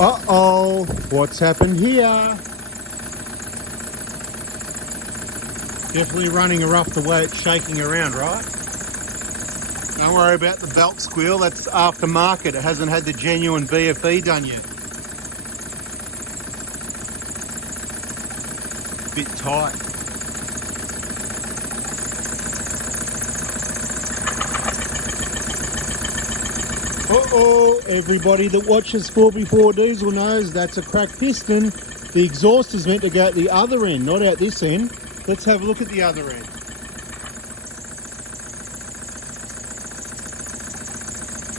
Uh-oh, what's happened here? Definitely running her off the way it's shaking around, right? Don't worry about the belt squeal, that's aftermarket. It hasn't had the genuine BFE done yet. Bit tight. Uh-oh, everybody that watches 4x4 diesel knows that's a cracked piston. The exhaust is meant to go at the other end, not out this end. Let's have a look at the other end.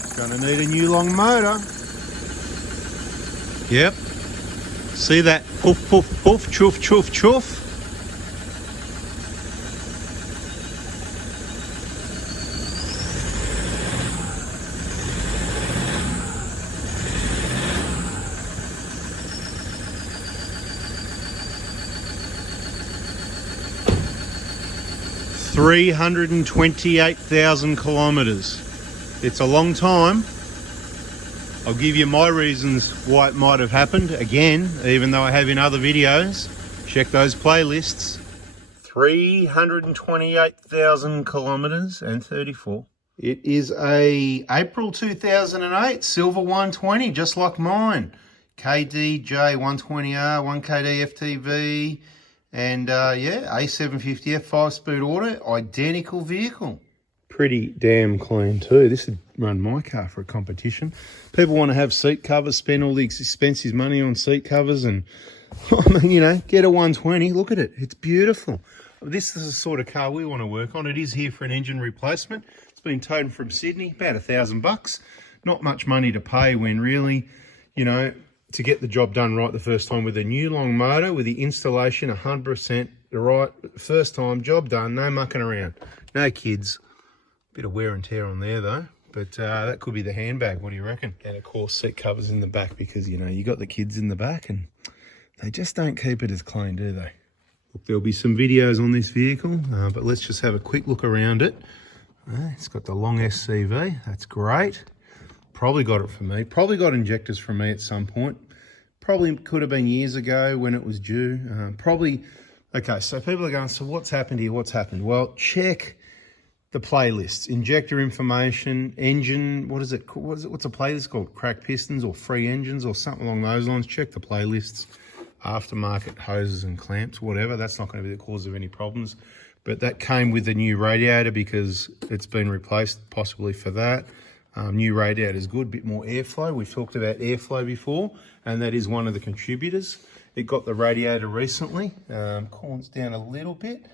It's going to need a new long motor. Yep. See that poof, poof, poof, chuff, chuff, chuff? $328,000 kilometres. It's a long time. I'll give you my reasons why it might have happened again, even though I have in other videos. Check those playlists. 328,000 kilometres and 34. It is a April 2008 silver 120, just like mine. KDJ120R, 1kd-ftv. And yeah, A750F 5-speed auto, identical vehicle. Pretty damn clean too. This would run my car for a competition. People want to have seat covers, spend all the expensive money on seat covers and, you know, get a 120. Look at it. It's beautiful. This is the sort of car we want to work on. It is here for an engine replacement. It's been towed from Sydney, about $1,000. Not much money to pay when really, you know, to get the job done right the first time with a new long motor, with the installation 100% the right first time, job done, no mucking around, no kids. Bit of wear and tear on there though, but that could be the handbag. What do you reckon? And of course seat covers in the back because, you know, you got the kids in the back and they just don't keep it as clean, do they? Look, there'll be some videos on this vehicle, but let's just have a quick look around it. It's got the long SCV, that's great. Probably got it for me. Probably got injectors from me at some point. Probably could have been years ago when it was due. Okay, so people are going, so what's happened here? What's happened? Well, check the playlists. Injector information, engine, what's a playlist called? Cracked pistons or free engines or something along those lines. Check the playlists. Aftermarket hoses and clamps, whatever. That's not going to be the cause of any problems. But that came with the new radiator because it's been replaced possibly for that. New radiator is good, bit more airflow. We've talked about airflow before, and that is one of the contributors. It got the radiator recently. Coolant down a little bit.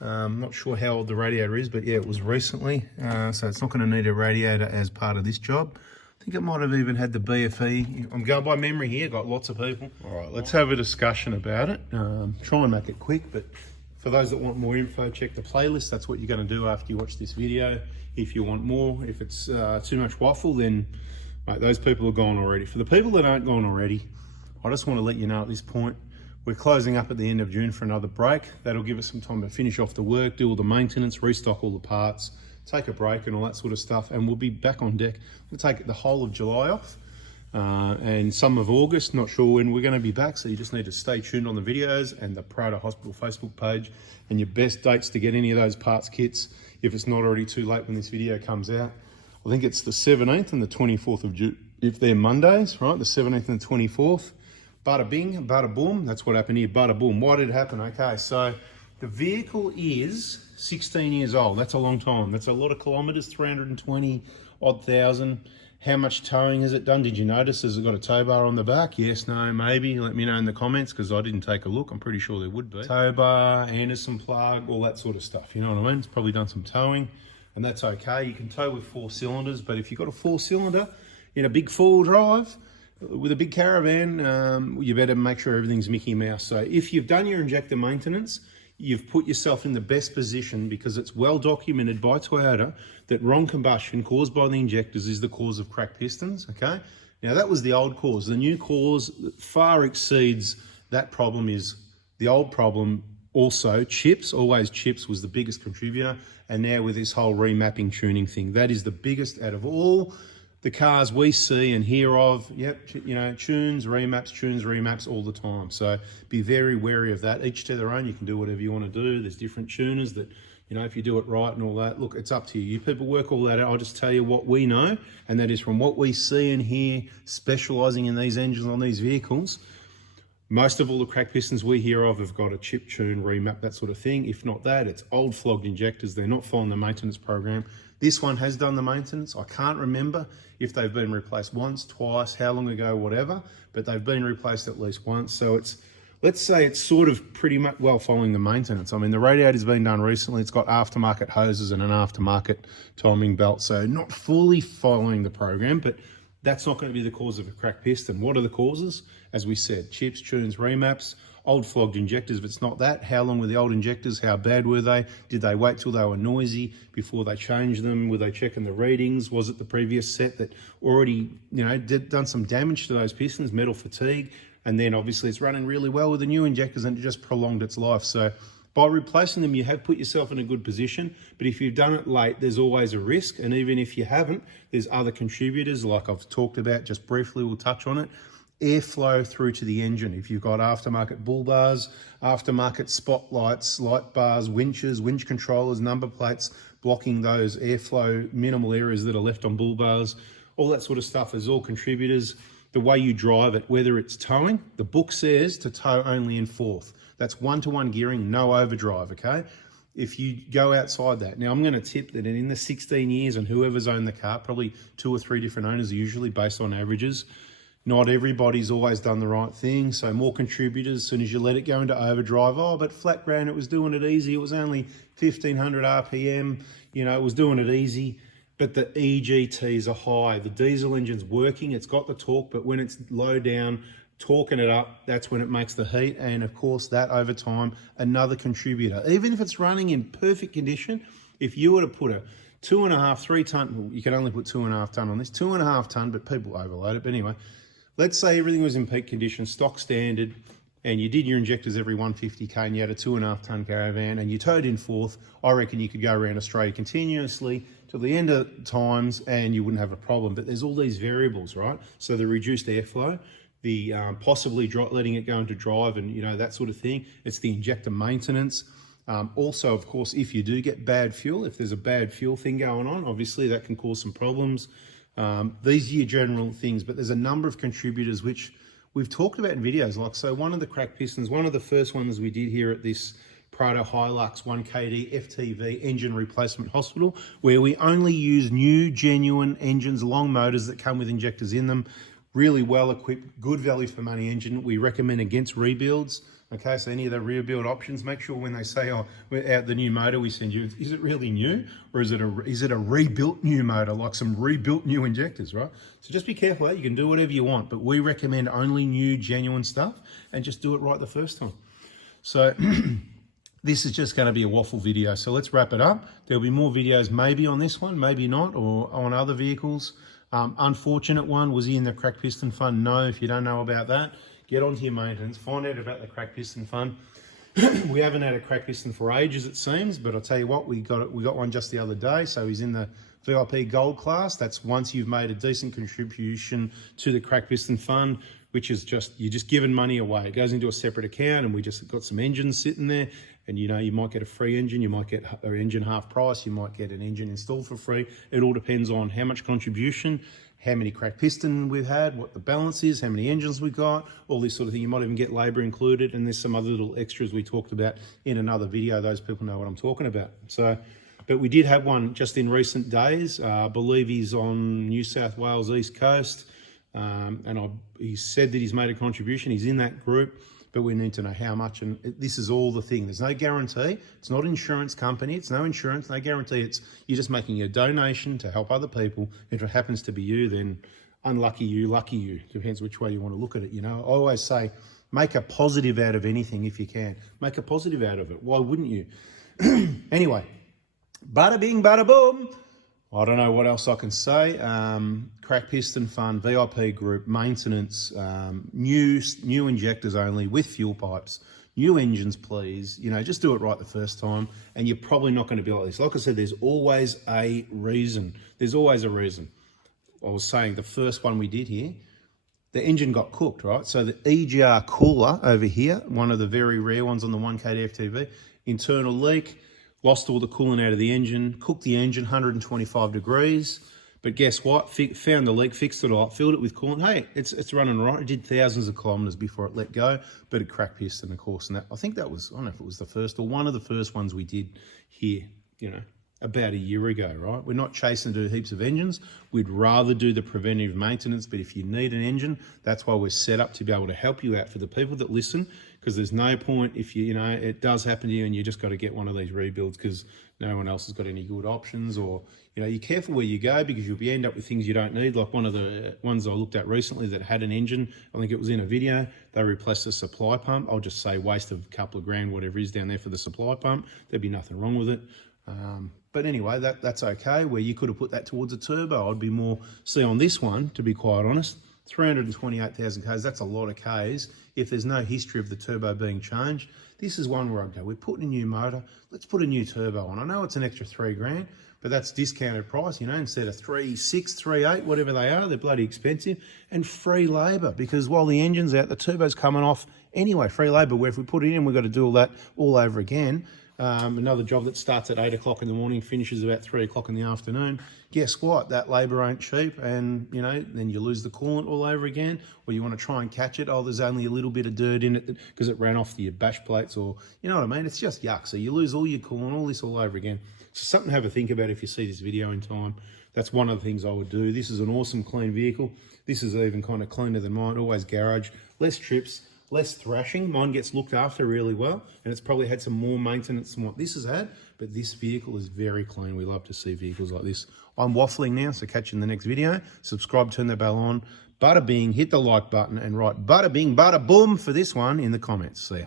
Not sure how old the radiator is, but yeah, it was recently. So it's not going to need a radiator as part of this job. I think it might have even had the BFE. I'm going by memory here, got lots of people. All right, let's have a discussion about it. Try and make it quick, but for those that want more info, check the playlist. That's what you're going to do after you watch this video. If you want more, if it's too much waffle, then mate, those people are gone already. For the people that aren't gone already, I just want to let you know at this point, we're closing up at the end of June for another break. That'll give us some time to finish off the work, do all the maintenance, restock all the parts, take a break and all that sort of stuff, and we'll be back on deck. We'll take the whole of July off and some of August. Not sure when we're going to be back, so you just need to stay tuned on the videos and the Prado Hospital Facebook page, and your best dates to get any of those parts kits, if it's not already too late when this video comes out. I think it's the 17th and the 24th of June, if they're Mondays, right? The 17th and the 24th. Bada bing, bada boom. That's what happened here, bada boom. Why did it happen? Okay, so the vehicle is 16 years old. That's a long time. That's a lot of kilometers, 320 odd thousand. How much towing has it done? Did you notice? Has it got a tow bar on the back? Yes, no, maybe. Let me know in the comments because I didn't take a look. I'm pretty sure there would be. Tow bar, Anderson plug, all that sort of stuff. You know what I mean? It's probably done some towing and that's okay. You can tow with 4 cylinders, but if you've got a 4-cylinder in a big 4-wheel drive with a big caravan, you better make sure everything's Mickey Mouse. So if you've done your injector maintenance, you've put yourself in the best position because it's well documented by Toyota that wrong combustion caused by the injectors is the cause of cracked pistons, okay? Now that was the old cause. The new cause far exceeds that problem. Is the old problem also chips, always chips was the biggest contributor. And now with this whole remapping tuning thing, that is the biggest out of all the cars we see and hear of, yep, you know, tunes, remaps all the time. So be very wary of that. Each to their own. You can do whatever you want to do. There's different tuners that, you know, if you do it right and all that, look, it's up to you. You people work all that out. I'll just tell you what we know, and that is from what we see and hear, specialising in these engines on these vehicles. Most of all the crack pistons we hear of have got a chip tune, remap, that sort of thing. If not that, it's old flogged injectors. They're not following the maintenance program. This one has done the maintenance. I can't remember if they've been replaced once, twice, how long ago, whatever, but they've been replaced at least once. So it's, let's say it's sort of pretty much well following the maintenance. I mean, the radiator's been done recently. It's got aftermarket hoses and an aftermarket timing belt. So not fully following the program, but that's not going to be the cause of a cracked piston. What are the causes? As we said, chips, tunes, remaps, old flogged injectors. If it's not that, how long were the old injectors? How bad were they? Did they wait till they were noisy before they changed them? Were they checking the readings? Was it the previous set that already, you know, done some damage to those pistons, metal fatigue? And then obviously it's running really well with the new injectors and it just prolonged its life. So by replacing them, you have put yourself in a good position. But if you've done it late, there's always a risk. And even if you haven't, there's other contributors like I've talked about, just briefly we'll touch on it. Airflow through to the engine. If you've got aftermarket bull bars, aftermarket spotlights, light bars, winches, winch controllers, number plates, blocking those airflow minimal areas that are left on bull bars, all that sort of stuff is all contributors. The way you drive it, whether it's towing, the book says to tow only in fourth. That's 1-to-1 gearing, no overdrive, okay? If you go outside that, now I'm going to tip that in the 16 years and whoever's owned the car, probably 2 or 3 different owners usually based on averages, not everybody's always done the right thing. So more contributors, as soon as you let it go into overdrive, oh, but flat ground, it was doing it easy. It was only 1500 RPM, you know, it was doing it easy. But the EGTs are high. The diesel engine's working, it's got the torque, but when it's low down, torquing it up, that's when it makes the heat. And of course, that over time, another contributor. Even if it's running in perfect condition, if you were to put a 2.5, 3 ton, well, you can only put 2.5 ton on this, 2.5 ton, but people overload it. But anyway, let's say everything was in peak condition, stock standard, and you did your injectors every 150k and you had a 2.5 ton caravan and you towed in fourth, I reckon you could go around Australia continuously till the end of times and you wouldn't have a problem. But there's all these variables, right? So the reduced airflow, the possibly letting it go into drive and, you know, that sort of thing. It's the injector maintenance. Also, of course, if you do get bad fuel, if there's a bad fuel thing going on, obviously that can cause some problems. These are your general things, but there's a number of contributors which we've talked about in videos. Like, so one of the crack pistons, one of the first ones we did here at this Prado Hilux 1kd-ftv engine replacement hospital, where we only use new, genuine engines, long motors that come with injectors in them, really well equipped, good value for money engine. We recommend against rebuilds. Okay, so any of the rebuild options, make sure when they say, oh, the new motor we send you, is it really new? Or is it a rebuilt new motor, like some rebuilt new injectors, right? So just be careful, you can do whatever you want, but we recommend only new, genuine stuff and just do it right the first time. So this is just going to be a waffle video. So let's wrap it up. There'll be more videos maybe on this one, maybe not, or on other vehicles. Unfortunate one, was he in the crack piston fund? No, if you don't know about that, get onto your maintenance, find out about the crack piston fund. We haven't had a crack piston for ages, it seems, but I'll tell you what, we got one just the other day. So he's in the VIP gold class. That's once you've made a decent contribution to the crack piston fund, which is just, you're just giving money away. It goes into a separate account and we just got some engines sitting there. And you know, you might get a free engine, you might get an engine half price, you might get an engine installed for free. It all depends on how much contribution, how many crack piston we've had, what the balance is, how many engines we've got, all this sort of thing. You might even get labor included, and there's some other little extras we talked about in another video. Those people know what I'm talking about. So, but we did have one just in recent days. I believe he's on New South Wales East Coast, and he said that he's made a contribution. He's in that group, but we need to know how much, and this is all the thing. There's no guarantee. It's not an insurance company. It's no insurance, no guarantee. You're just making a donation to help other people. If it happens to be you, then unlucky you, lucky you. Depends which way you want to look at it, you know. I always say, make a positive out of anything if you can. Make a positive out of it. Why wouldn't you? Anyway, bada bing, bada boom. I don't know what else I can say. Crack piston fund, VIP group, maintenance, new injectors only with fuel pipes, new engines, please. You know, just do it right the first time, and you're probably not going to be like this. Like I said, there's always a reason. There's always a reason. I was saying the first one we did here, the engine got cooked, right? So the EGR cooler over here, one of the very rare ones on the 1kd-ftv, internal leak, lost all the coolant out of the engine, cooked the engine 125 degrees. But guess what? Found the leak, fixed it all up, filled it with coolant. Hey, it's running right. It did thousands of kilometres before it let go, but it cracked piston, of course. And that, I think that was, I don't know if it was the first or one of the first ones we did here, you know, about a year ago, right? We're not chasing to do heaps of engines. We'd rather do the preventative maintenance, but if you need an engine, that's why we're set up to be able to help you out for the people that listen, because there's no point if you know, it does happen to you and you just got to get one of these rebuilds because no one else has got any good options, or, you know, you're careful where you go because you'll end up with things you don't need. Like one of the ones I looked at recently that had an engine, I think it was in a video, they replaced the supply pump. I'll just say waste of a couple of grand, whatever is down there for the supply pump. There'd be nothing wrong with it. But anyway, that's okay. Where you could have put that towards a turbo, I'd be more, see on this one, to be quite honest, 328,000 Ks, that's a lot of Ks. If there's no history of the turbo being changed, this is one where I'd go, we're putting a new motor, let's put a new turbo on. I know it's an extra 3 grand, but that's discounted price, you know, instead of 3.6, 3.8, whatever they are, they're bloody expensive, and free labour, because while the engine's out, the turbo's coming off anyway, free labour, where if we put it in, we've got to do all that all over again. Another job that starts at 8 o'clock in the morning, finishes about 3 o'clock in the afternoon. Guess what? That labour ain't cheap, and you know, then you lose the coolant all over again, or you want to try and catch it. Oh, there's only a little bit of dirt in it because it ran off your bash plates, or you know what I mean? It's just yuck. So you lose all your coolant, all this all over again. So something to have a think about if you see this video in time. That's one of the things I would do. This is an awesome clean vehicle. This is even kind of cleaner than mine. Always garage, less trips, less thrashing. Mine gets looked after really well, and it's probably had some more maintenance than what this has had, but this vehicle is very clean. We love to see vehicles like this. I'm waffling now, so catch you in the next video. Subscribe, turn the bell on. Bada bing, hit the like button, and write bada bing, bada boom for this one in the comments. See ya.